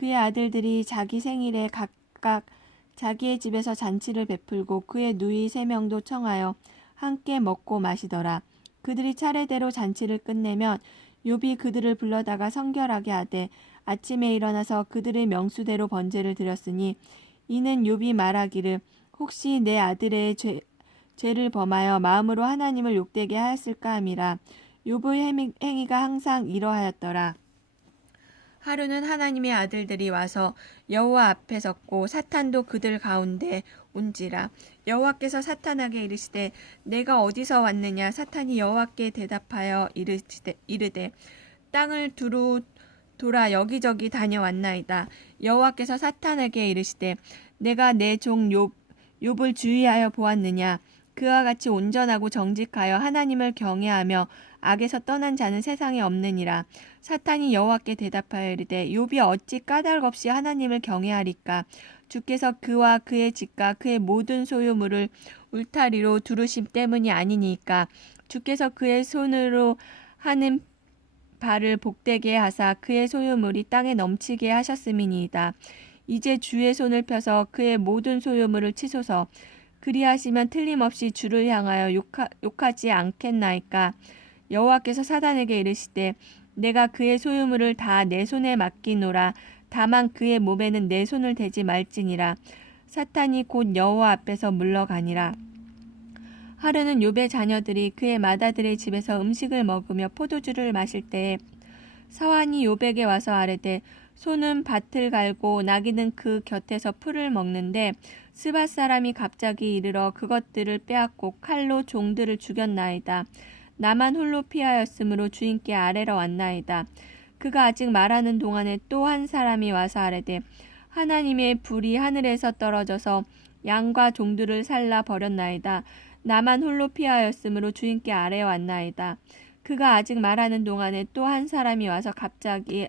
그의 아들들이 자기 생일에 각각 자기의 집에서 잔치를 베풀고 그의 누이 세 명도 청하여 함께 먹고 마시더라. 그들이 차례대로 잔치를 끝내면 욥이 그들을 불러다가 성결하게 하되 아침에 일어나서 그들의 명수대로 번제를 드렸으니 이는 욥이 말하기를 혹시 내 아들의 죄, 죄를 범하여 마음으로 하나님을 욕되게 하였을까 함이라 행위- 행위가 항상 이러하였더라. 하루는 하나님의 아들들이 와서 여호와 앞에 섰고 사탄도 그들 가운데 온지라. 여호와께서 사탄에게 이르시되 내가 어디서 왔느냐? 사탄이 여호와께 대답하여 이르시되, 이르되 땅을 두루 돌아 여기저기 다녀왔나이다. 여호와께서 사탄에게 이르시되 내가 내 종 욥 욥을 주의하여 보았느냐 그와 같이 온전하고 정직하여 하나님을 경외하며 악에서 떠난 자는 세상에 없느니라. 사탄이 여호와께 대답하여 이르되 욥이 어찌 까닭 없이 하나님을 경외하리까? 주께서 그와 그의 집과 그의 모든 소유물을 울타리로 두르심 때문이 아니니까? 주께서 그의 손으로 하는 발을 복되게 하사 그의 소유물이 땅에 넘치게 하셨음이니이다. 이제 주의 손을 펴서 그의 모든 소유물을 치소서 그리하시면 틀림없이 주를 향하여 욕하, 욕하지 않겠나이까. 여호와께서 사단에게 이르시되 내가 그의 소유물을 다 내 손에 맡기노라. 다만 그의 몸에는 내 손을 대지 말지니라. 사탄이 곧 여호와 앞에서 물러가니라. 하루는 욥의 자녀들이 그의 마다들의 집에서 음식을 먹으며 포도주를 마실 때에 사환이 욥에게 와서 아뢰되 소는 밭을 갈고 나귀는 그 곁에서 풀을 먹는데 스밧 사람이 갑자기 이르러 그것들을 빼앗고 칼로 종들을 죽였나이다. 나만 홀로 피하였으므로 주인께 아뢰러 왔나이다. 그가 아직 말하는 동안에 또 한 사람이 와서 아뢰되 하나님의 불이 하늘에서 떨어져서 양과 종들을 살라 버렸나이다. 나만 홀로 피하였으므로 주인께 아뢰어 왔나이다. 그가 아직 말하는 동안에 또 한 사람이 와서 갑자기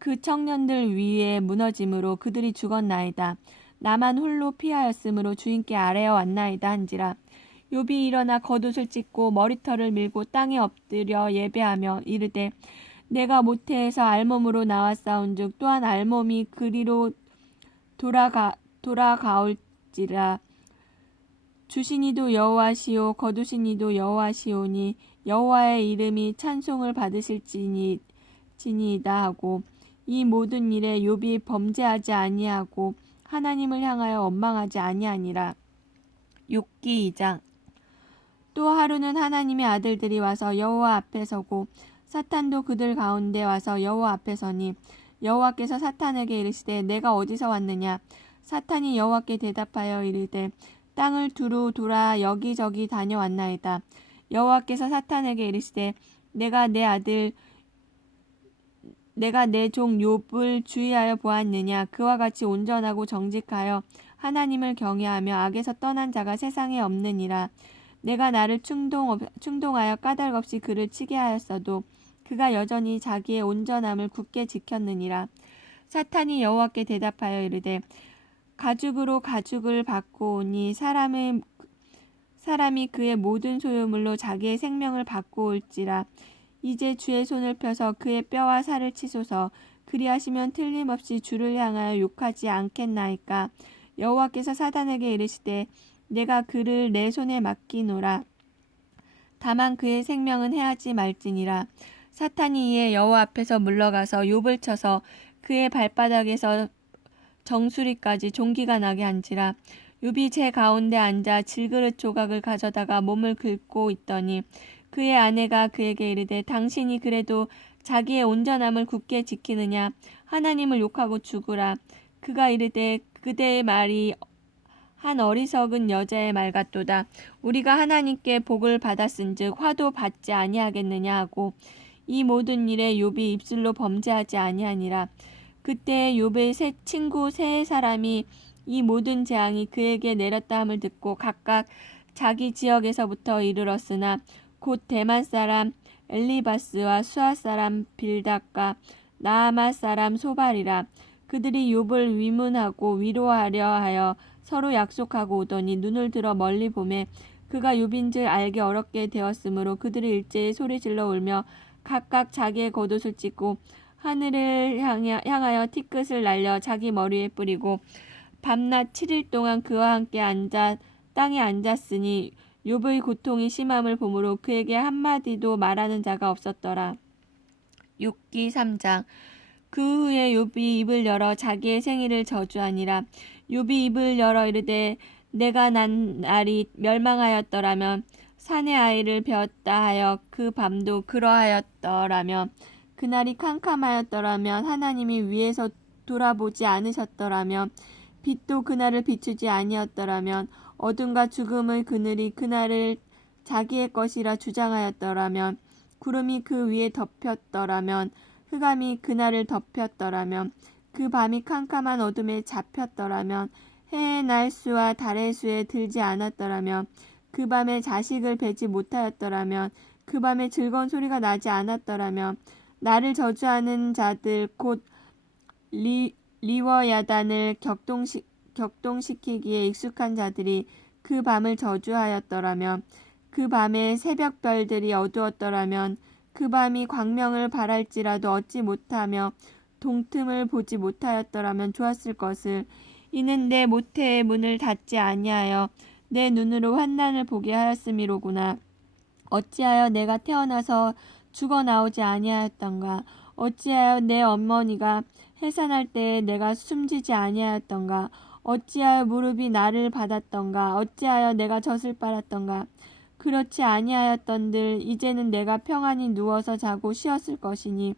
그 청년들 위에 무너짐으로 그들이 죽었나이다. 나만 홀로 피하였으므로 주인께 아뢰어 왔나이다 한지라. 욥이 일어나 겉옷을 찢고 머리털을 밀고 땅에 엎드려 예배하며 이르되 내가 모태에서 알몸으로 나왔사온즉 또한 알몸이 그리로 돌아가 돌아가올지라 주시니도 여호와시오 거두시니도 여호와시오니 여호와의 이름이 찬송을 받으실지니 지니이다 하고 이 모든 일에 욥이 범죄하지 아니하고 하나님을 향하여 원망하지 아니하니라. 6기 2장. 또 하루는 하나님의 아들들이 와서 여호와 앞에 서고 사탄도 그들 가운데 와서 여호와 앞에 서니 여호와께서 사탄에게 이르시되 내가 어디서 왔느냐? 사탄이 여호와께 대답하여 이르되 땅을 두루 돌아 여기저기 다녀왔나이다. 여호와께서 사탄에게 이르시되 내가 내 아들 내가 내 종 욥을 주의하여 보았느냐? 그와 같이 온전하고 정직하여 하나님을 경외하며 악에서 떠난 자가 세상에 없느니라. 내가 나를 충동 없- 충동하여 까닭 없이 그를 치게 하였어도 그가 여전히 자기의 온전함을 굳게 지켰느니라. 사탄이 여호와께 대답하여 이르되 가죽으로 가죽을 받고 오니 사람의 사람이 그의 모든 소유물로 자기의 생명을 받고 올지라 이제 주의 손을 펴서 그의 뼈와 살을 치소서. 그리하시면 틀림없이 주를 향하여 욕하지 않겠나이까. 여호와께서 사단에게 이르시되 내가 그를 내 손에 맡기노라. 다만 그의 생명은 해하지 말지니라. 사탄이 이에 여호와 앞에서 물러가서 욥을 쳐서 그의 발바닥에서 정수리까지 종기가 나게 한지라. 욥이 제 가운데 앉아 질그릇 조각을 가져다가 몸을 긁고 있더니 그의 아내가 그에게 이르되 당신이 그래도 자기의 온전함을 굳게 지키느냐? 하나님을 욕하고 죽으라. 그가 이르되 그대의 말이 한 어리석은 여자의 말 같도다. 우리가 하나님께 복을 받았은즉 화도 받지 아니하겠느냐? 하고 이 모든 일에 욥이 입술로 범죄하지 아니하니라. 그때 욥의 세 친구 세 사람이 이 모든 재앙이 그에게 내렸다 함을 듣고 각각 자기 지역에서부터 이르렀으나 곧 대만 사람 엘리바스와 수아 사람 빌닷과 나아마 사람 소발이라. 그들이 욥을 위문하고 위로하려 하여 서로 약속하고 오더니 눈을 들어 멀리 보매 그가 욥인줄 알기 어렵게 되었으므로 그들이 일제히 소리질러 울며 각각 자기의 겉옷을 찢고 하늘을 향하- 향하여 티끝을 날려 자기 머리에 뿌리고 밤낮 7일 동안 그와 함께 앉아 땅에 앉았으니 욥의 고통이 심함을 보므로 그에게 한마디도 말하는 자가 없었더라. 6기 3장 그 후에 욥이 입을 열어 자기의 생일을 저주하니라. 욥이 입을 열어 이르되 내가 난 날이 멸망하였더라면 산의 아이를 배웠다 하여 그 밤도 그러하였더라면 그날이 캄캄하였더라면 하나님이 위에서 돌아보지 않으셨더라면 빛도 그날을 비추지 아니었더라면 어둠과 죽음의 그늘이 그날을 자기의 것이라 주장하였더라면 구름이 그 위에 덮였더라면 흑암이 그날을 덮였더라면 그 밤이 캄캄한 어둠에 잡혔더라면 해의 날수와 달의 수에 들지 않았더라면 그 밤에 자식을 배지 못하였더라면 그 밤에 즐거운 소리가 나지 않았더라면 나를 저주하는 자들 곧 리, 리워 야단을 격동시, 격동시키기에 익숙한 자들이 그 밤을 저주하였더라면 그 밤에 새벽별들이 어두웠더라면 그 밤이 광명을 발할지라도 얻지 못하며 동틈을 보지 못하였더라면 좋았을 것을. 이는 내 모태의 문을 닫지 아니하여 내 눈으로 환난을 보게 하였음이로구나. 어찌하여 내가 태어나서 죽어 나오지 아니하였던가? 어찌하여 내 어머니가 해산할 때에 내가 숨지지 아니하였던가 어찌하여 무릎이 나를 받았던가 어찌하여 내가 젖을 빨았던가. 그렇지 아니하였던들 이제는 내가 평안히 누워서 자고 쉬었을 것이니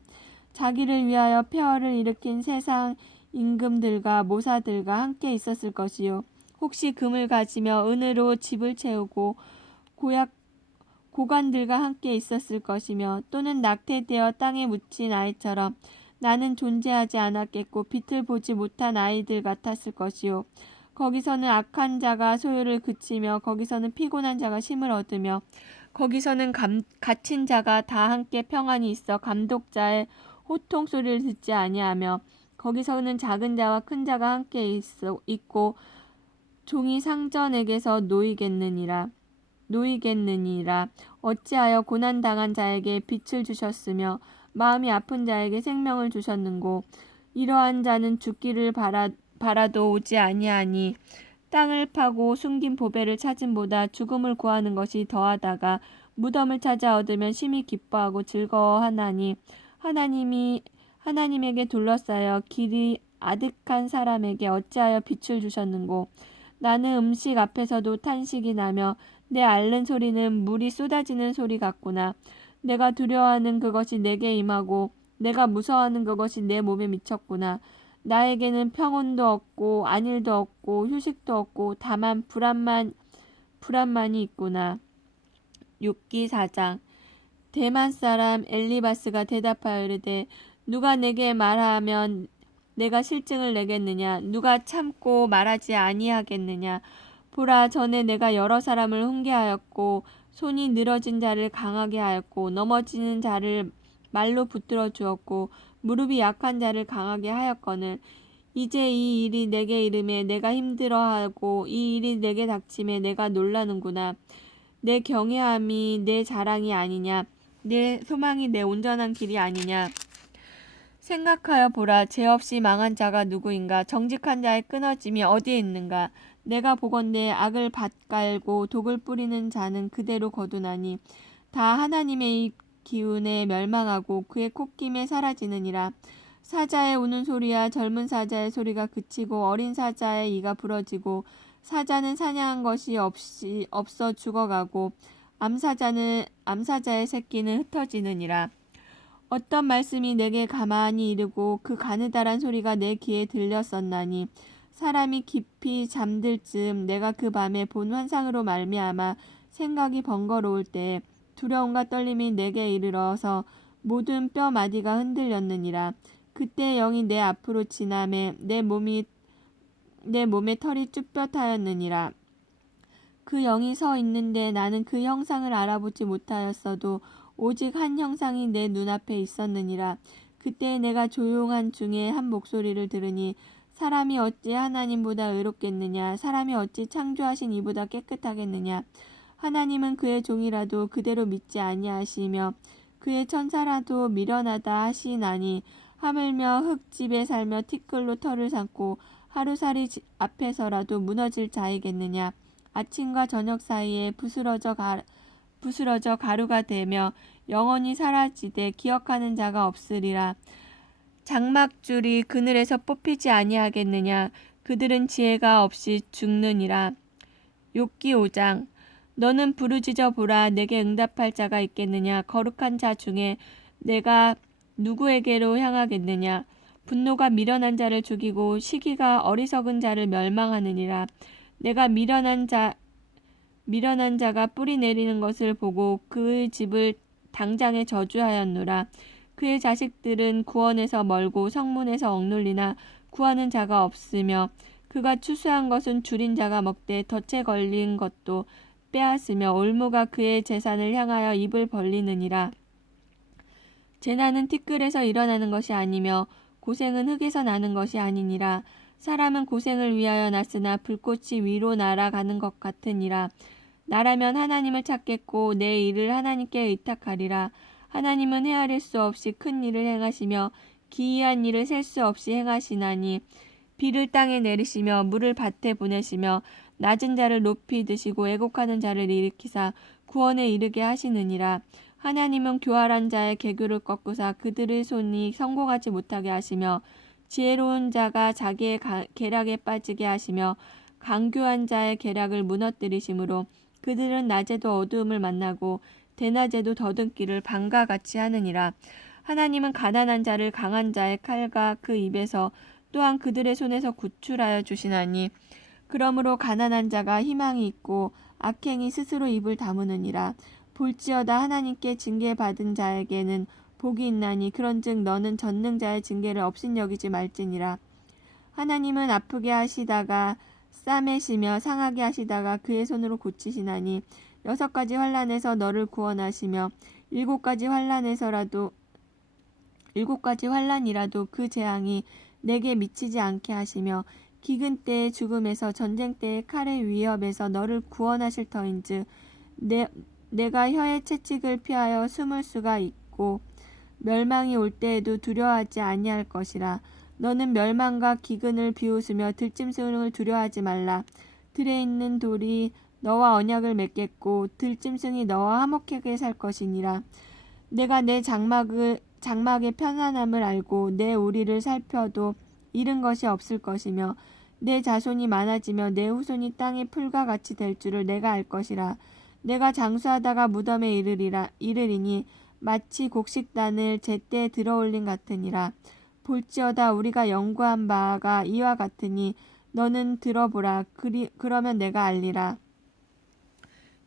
자기를 위하여 폐허를 일으킨 세상 임금들과 모사들과 함께 있었을 것이요. 혹시 금을 가지며 은으로 집을 채우고 고약 고관들과 함께 있었을 것이며 또는 낙태되어 땅에 묻힌 아이처럼 나는 존재하지 않았겠고 빛을 보지 못한 아이들 같았을 것이요 거기서는 악한 자가 소유를 그치며 거기서는 피곤한 자가 힘을 얻으며 거기서는 감, 갇힌 자가 다 함께 평안히 있어 감독자의 호통 소리를 듣지 아니하며 거기서는 작은 자와 큰 자가 함께 있어, 있고 종이 상전에게서 놓이겠느니라. 놓이겠느니라. 어찌하여 고난 당한 자에게 빛을 주셨으며 마음이 아픈 자에게 생명을 주셨는고 이러한 자는 죽기를 바라, 바라도 오지 아니하니 땅을 파고 숨긴 보배를 찾음보다 죽음을 구하는 것이 더하다가 무덤을 찾아 얻으면 심히 기뻐하고 즐거워하나니 하나님이 하나님에게 둘러싸여 길이 아득한 사람에게 어찌하여 빛을 주셨는고 나는 음식 앞에서도 탄식이 나며 내 앓는 소리는 물이 쏟아지는 소리 같구나 내가 두려워하는 그것이 내게 임하고 내가 무서워하는 그것이 내 몸에 미쳤구나. 나에게는 평온도 없고 안일도 없고 휴식도 없고 다만 불안만 불안만이 있구나. 6기 4장. 대만 사람 엘리바스가 대답하여 이르되 누가 내게 말하면 내가 실증을 내겠느냐? 누가 참고 말하지 아니하겠느냐? 보라 전에 내가 여러 사람을 훈계하였고 손이 늘어진 자를 강하게 하였고 넘어지는 자를 말로 붙들어 주었고 무릎이 약한 자를 강하게 하였거늘 이제 이 일이 내게 이름에 내가 힘들어하고 이 일이 내게 닥침에 내가 놀라는구나. 내 경외함이 내 자랑이 아니냐. 내 소망이 내 온전한 길이 아니냐. 생각하여 보라. 죄 없이 망한 자가 누구인가? 정직한 자의 끊어짐이 어디에 있는가? 내가 보건대 악을 밭갈고 독을 뿌리는 자는 그대로 거두나니 다 하나님의 기운에 멸망하고 그의 콧김에 사라지느니라. 사자의 우는 소리와 젊은 사자의 소리가 그치고 어린 사자의 이가 부러지고 사자는 사냥한 것이 없이 없어 죽어가고 암사자는 암사자의 새끼는 흩어지느니라. 어떤 말씀이 내게 가만히 이르고 그 가느다란 소리가 내 귀에 들렸었나니 사람이 깊이 잠들 즈음 내가 그 밤에 본 환상으로 말미암아 생각이 번거로울 때에 두려움과 떨림이 내게 이르러서 모든 뼈 마디가 흔들렸느니라 그때 영이 내 앞으로 지나매 내 몸이 내 몸에 털이 쭈뼛하였느니라 그 영이 서 있는데 나는 그 형상을 알아보지 못하였어도 오직 한 형상이 내 눈앞에 있었느니라. 그때 내가 조용한 중에 한 목소리를 들으니 사람이 어찌 하나님보다 의롭겠느냐? 사람이 어찌 창조하신 이보다 깨끗하겠느냐? 하나님은 그의 종이라도 그대로 믿지 아니하시며 그의 천사라도 미련하다 하시나니 하물며 흙집에 살며 티끌로 털을 삼고 하루살이 앞에서라도 무너질 자이겠느냐? 아침과 저녁 사이에 부스러져 가, 부스러져 가루가 되며 영원히 사라지되 기억하는 자가 없으리라. 장막줄이 그늘에서 뽑히지 아니하겠느냐. 그들은 지혜가 없이 죽느니라. 욥기 5장 너는 부르짖어 보라 내게 응답할 자가 있겠느냐 거룩한 자 중에 내가 누구에게로 향하겠느냐 분노가 미련한 자를 죽이고 시기가 어리석은 자를 멸망하느니라 내가 미련한 자 미련한 자가 뿌리 내리는 것을 보고 그 집을 당장에 저주하였노라. 그의 자식들은 구원에서 멀고 성문에서 억눌리나 구하는 자가 없으며 그가 추수한 것은 줄인 자가 먹되 덫에 걸린 것도 빼앗으며 올무가 그의 재산을 향하여 입을 벌리느니라. 재난은 티끌에서 일어나는 것이 아니며 고생은 흙에서 나는 것이 아니니라. 사람은 고생을 위하여 났으나 불꽃이 위로 날아가는 것 같으니라. 나라면 하나님을 찾겠고 내 일을 하나님께 의탁하리라. 하나님은 헤아릴 수 없이 큰 일을 행하시며 기이한 일을 셀 수 없이 행하시나니 비를 땅에 내리시며 물을 밭에 보내시며 낮은 자를 높이 드시고 애곡하는 자를 일으키사 구원에 이르게 하시느니라. 하나님은 교활한 자의 개교를 꺾으사 그들의 손이 성공하지 못하게 하시며 지혜로운 자가 자기의 계략에 빠지게 하시며 강교한 자의 계략을 무너뜨리심으로 그들은 낮에도 어두움을 만나고 대낮에도 더듬기를 방과 같이 하느니라. 하나님은 가난한 자를 강한 자의 칼과 그 입에서 또한 그들의 손에서 구출하여 주시나니 그러므로 가난한 자가 희망이 있고 악행이 스스로 입을 다무느니라. 볼지어다 하나님께 징계받은 자에게는 복이 있나니 그런즉 너는 전능자의 징계를 업신여기지 말지니라. 하나님은 아프게 하시다가 싸매시며 상하게 하시다가 그의 손으로 고치시나니 여섯 가지 환란에서 너를 구원하시며 일곱 가지 환란에서라도 일곱 가지 환란이라도 그 재앙이 내게 미치지 않게 하시며 기근 때의 죽음에서 전쟁 때의 칼의 위협에서 너를 구원하실 터인즉 내, 내가 혀의 채찍을 피하여 숨을 수가 있고 멸망이 올 때에도 두려워하지 아니할 것이라. 너는 멸망과 기근을 비웃으며 들짐승을 두려워하지 말라. 들에 있는 돌이 너와 언약을 맺겠고 들짐승이 너와 화목하게 살 것이니라. 내가 내 장막을 장막의 편안함을 알고 내 우리를 살펴도 잃은 것이 없을 것이며 내 자손이 많아지며 내 후손이 땅의 풀과 같이 될 줄을 내가 알 것이라. 내가 장수하다가 무덤에 이르리라 이르리니 마치 곡식단을 제때 들어올린 같으니라. 볼지어다 우리가 연구한 바가 이와 같으니 너는 들어보라. 그리, 그러면 내가 알리라.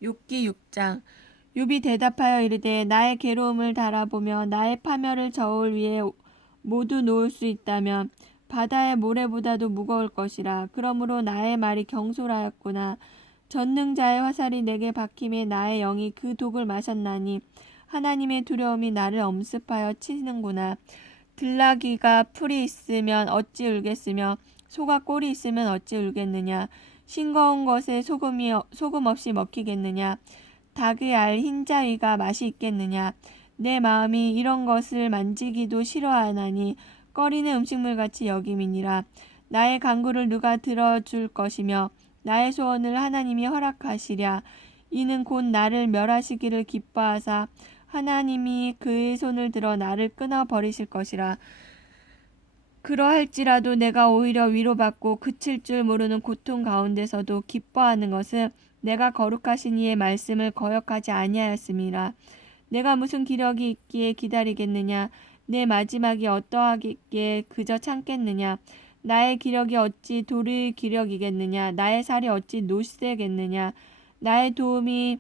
6기 6장 욥이 대답하여 이르되 나의 괴로움을 달아보며 나의 파멸을 저울 위에 모두 놓을 수 있다면 바다의 모래보다도 무거울 것이라. 그러므로 나의 말이 경솔하였구나. 전능자의 화살이 내게 박힘에 나의 영이 그 독을 마셨나니 하나님의 두려움이 나를 엄습하여 치는구나. 들나귀가 풀이 있으면 어찌 울겠으며 소가 꼴이 있으면 어찌 울겠느냐. 싱거운 것에 소금이 소금 없이 먹히겠느냐. 닭의 알 흰자위가 맛이 있겠느냐. 내 마음이 이런 것을 만지기도 싫어하나니 꺼리는 음식물 같이 여김이니라. 나의 간구를 누가 들어줄 것이며 나의 소원을 하나님이 허락하시랴. 이는 곧 나를 멸하시기를 기뻐하사 하나님이 그의 손을 들어 나를 끊어 버리실 것이라. 그러할지라도 내가 오히려 위로받고 그칠 줄 모르는 고통 가운데서도 기뻐하는 것은 내가 거룩하신 이의 말씀을 거역하지 아니하였음이라. 내가 무슨 기력이 있기에 기다리겠느냐? 내 마지막이 어떠하기에 그저 참겠느냐? 나의 기력이 어찌 돌의 기력이겠느냐? 나의 살이 어찌 노쇠겠느냐? 나의 도움이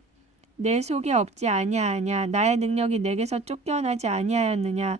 내 속에 없지 아니하냐? 나의 능력이 내게서 쫓겨나지 아니하였느냐?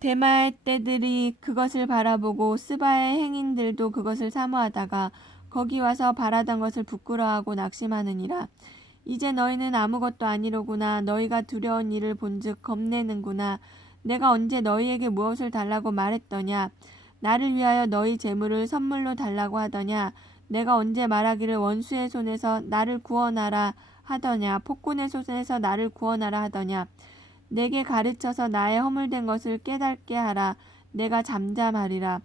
대마의 떼들이 그것을 바라보고 스바의 행인들도 그것을 사모하다가 거기 와서 바라던 것을 부끄러워하고 낙심하느니라. 이제 너희는 아무것도 아니로구나. 너희가 두려운 일을 본즉 겁내는구나. 내가 언제 너희에게 무엇을 달라고 말했더냐? 나를 위하여 너희 재물을 선물로 달라고 하더냐? 내가 언제 말하기를 원수의 손에서 나를 구원하라 하더냐? 폭군의 손에서 나를 구원하라 하더냐? 내게 가르쳐서 나의 허물된 것을 깨닫게 하라. 내가 잠잠하리라.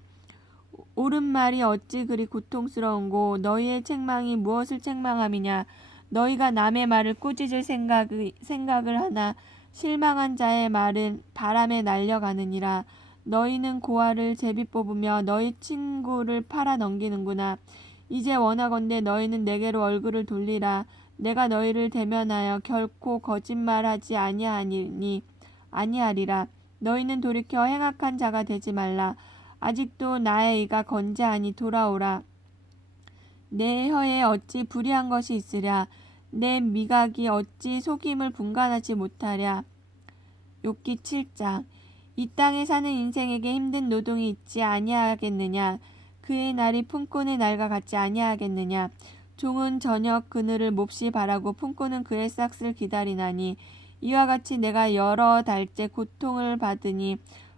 옳은 말이 어찌 그리 고통스러운고 너희의 책망이 무엇을 책망함이냐? 너희가 남의 말을 꾸짖을 생각을, 생각을 하나 실망한 자의 말은 바람에 날려가느니라. 너희는 고아를 제비 뽑으며 너희 친구를 팔아 넘기는구나. 이제 원하건대 너희는 내게로 얼굴을 돌리라. 내가 너희를 대면하여 결코 거짓말하지 아니하니 아니하리라. 너희는 돌이켜 행악한 자가 되지 말라. 아직도 나의 이가 건재하니 돌아오라. 내 혀에 어찌 불의한 것이 있으랴. 내 미각이 어찌 속임을 분간하지 못하랴. 욥기 7장 이 땅에 사는 인생에게 힘든 노동이 있지 아니하겠느냐. 그의 날이 품꾼의 날과 같지 아니하겠느냐. 종은 저녁 그늘을 몹시 바라고 품꾼은 그의 싹을 기다리나니 이와 같이 내가 여러 달째 고통을 받으니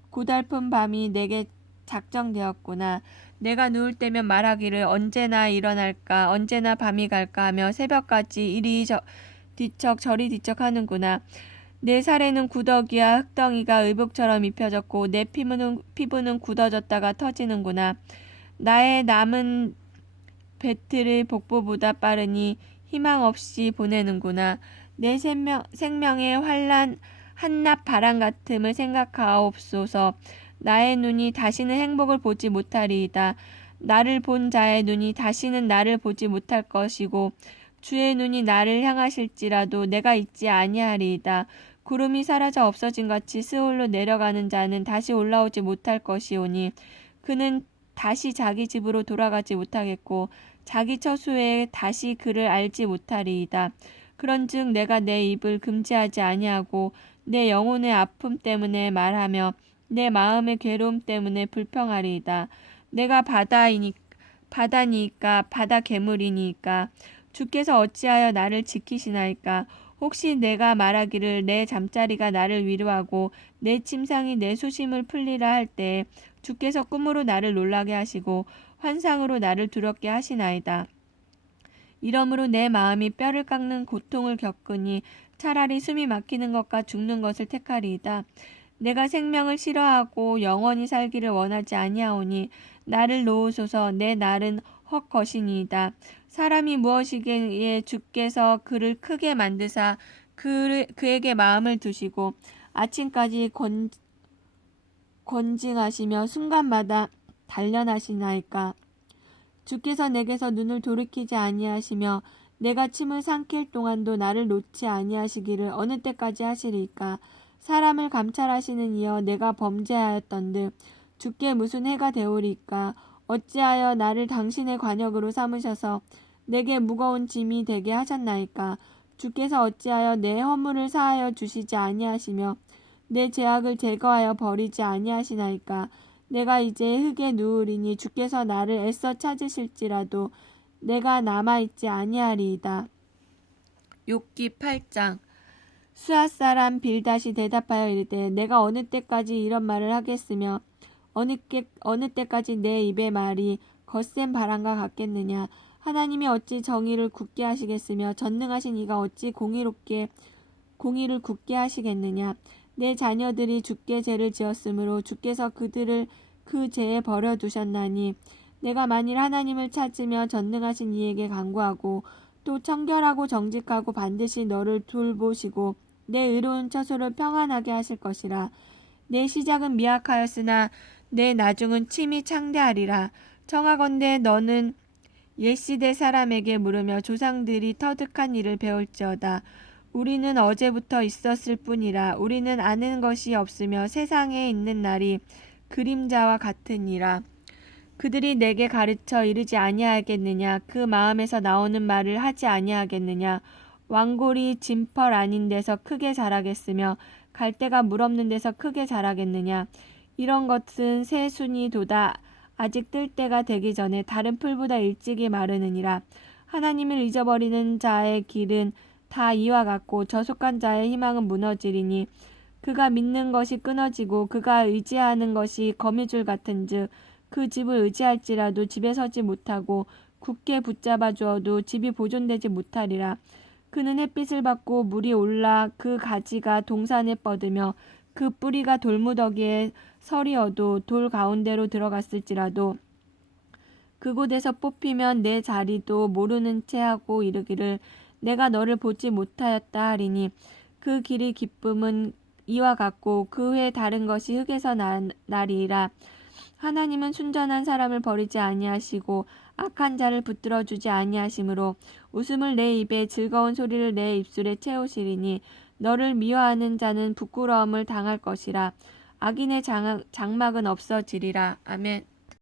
고달픈 밤이 내게 작정되었구나. 내가 누울 때면 말하기를 언제나 일어날까 언제나 밤이 갈까 하며 새벽까지 이리 저, 뒤척 저리 뒤척 하는구나. 내 살에는 구더기와 흙덩이가 의복처럼 입혀졌고 내 피부는, 피부는 굳어졌다가 터지는구나. 나의 남은 배틀의 복부보다 빠르니 희망 없이 보내는구나. 내 생명, 생명의 환란 한낱 바람 같음을 생각하옵소서. 나의 눈이 다시는 행복을 보지 못하리이다. 나를 본 자의 눈이 다시는 나를 보지 못할 것이고 주의 눈이 나를 향하실지라도 내가 있지 아니하리이다. 구름이 사라져 없어진 같이 스올로 내려가는 자는 다시 올라오지 못할 것이오니 그는 다시 자기 집으로 돌아가지 못하겠고 자기 처소에 다시 그를 알지 못하리이다. 그런즉 내가 내 입을 금지하지 아니하고 내 영혼의 아픔 때문에 말하며 내 마음의 괴로움 때문에 불평하리이다. 내가 바다이니 바다니까 바다 괴물이니까 주께서 어찌하여 나를 지키시나이까 혹시 내가 말하기를 내 잠자리가 나를 위로하고 내 침상이 내 수심을 풀리라 할 때 주께서 꿈으로 나를 놀라게 하시고 환상으로 나를 두렵게 하시나이다. 이러므로 내 마음이 뼈를 깎는 고통을 겪으니 차라리 숨이 막히는 것과 죽는 것을 택하리이다. 내가 생명을 싫어하고 영원히 살기를 원하지 아니하오니 나를 놓으소서 내 날은 헛 것이니이다. 사람이 무엇이기에 주께서 그를 크게 만드사 그, 그에게 마음을 두시고 아침까지 권, 권징하시며 순간마다 단련하시나이까. 주께서 내게서 눈을 돌이키지 아니하시며 내가 침을 삼킬 동안도 나를 놓지 아니하시기를 어느 때까지 하시리까. 사람을 감찰하시는 이여 내가 범죄하였던듯 주께 무슨 해가 되오리까 어찌하여 나를 당신의 관역으로 삼으셔서 내게 무거운 짐이 되게 하셨나이까 주께서 어찌하여 내 허물을 사하여 주시지 아니하시며 내 죄악을 제거하여 버리지 아니하시나이까 내가 이제 흙에 누우리니 주께서 나를 애써 찾으실지라도 내가 남아있지 아니하리이다. 욥기 8장. 수아 사람 빌다시 대답하여 이르되 내가 어느 때까지 이런 말을 하겠으며 어느, 게, 어느 때까지 내 입의 말이 거센 바람과 같겠느냐? 하나님이 어찌 정의를 굳게 하시겠으며 전능하신 이가 어찌 공의롭게 공의를 굳게 하시겠느냐 내 자녀들이 주께 죄를 지었으므로 주께서 그들을 그 죄에 버려 두셨나니 내가 만일 하나님을 찾으며 전능하신 이에게 간구하고 또 청결하고 정직하고 반드시 너를 돌보시고 내 의로운 처소를 평안하게 하실 것이라. 내 시작은 미약하였으나 내 나중은 침이 창대하리라. 청하건대 너는 옛시대 사람에게 물으며 조상들이 터득한 일을 배울지어다 우리는 어제부터 있었을 뿐이라 우리는 아는 것이 없으며 세상에 있는 날이 그림자와 같으니라. 그들이 내게 가르쳐 이르지 아니하겠느냐? 그 마음에서 나오는 말을 하지 아니하겠느냐? 왕골이 진펄 아닌 데서 크게 자라겠으며 갈대가 물 없는 데서 크게 자라겠느냐? 이런 것은 새 순이 돋아 아직 뜰 때가 되기 전에 다른 풀보다 일찍이 마르느니라. 하나님을 잊어버리는 자의 길은 다 이와 같고 저속한 자의 희망은 무너지리니 그가 믿는 것이 끊어지고 그가 의지하는 것이 거미줄 같은즉 그 집을 의지할지라도 집에 서지 못하고 굳게 붙잡아 주어도 집이 보존되지 못하리라. 그는 햇빛을 받고 물이 올라 그 가지가 동산에 뻗으며 그 뿌리가 돌무더기에 서리어도 돌 가운데로 들어갔을지라도 그곳에서 뽑히면 내 자리도 모르는 채 하고 이르기를 내가 너를 보지 못하였다 하리니 그 길의 기쁨은 이와 같고 그외 다른 것이 흙에서 나, 나리라. 하나님은 순전한 사람을 버리지 아니하시고 악한 자를 붙들어 주지 아니하시므로 웃음을 내 입에 즐거운 소리를 내 입술에 채우시리니 너를 미워하는 자는 부끄러움을 당할 것이라. 악인의 장, 장막은 없어지리라. 아멘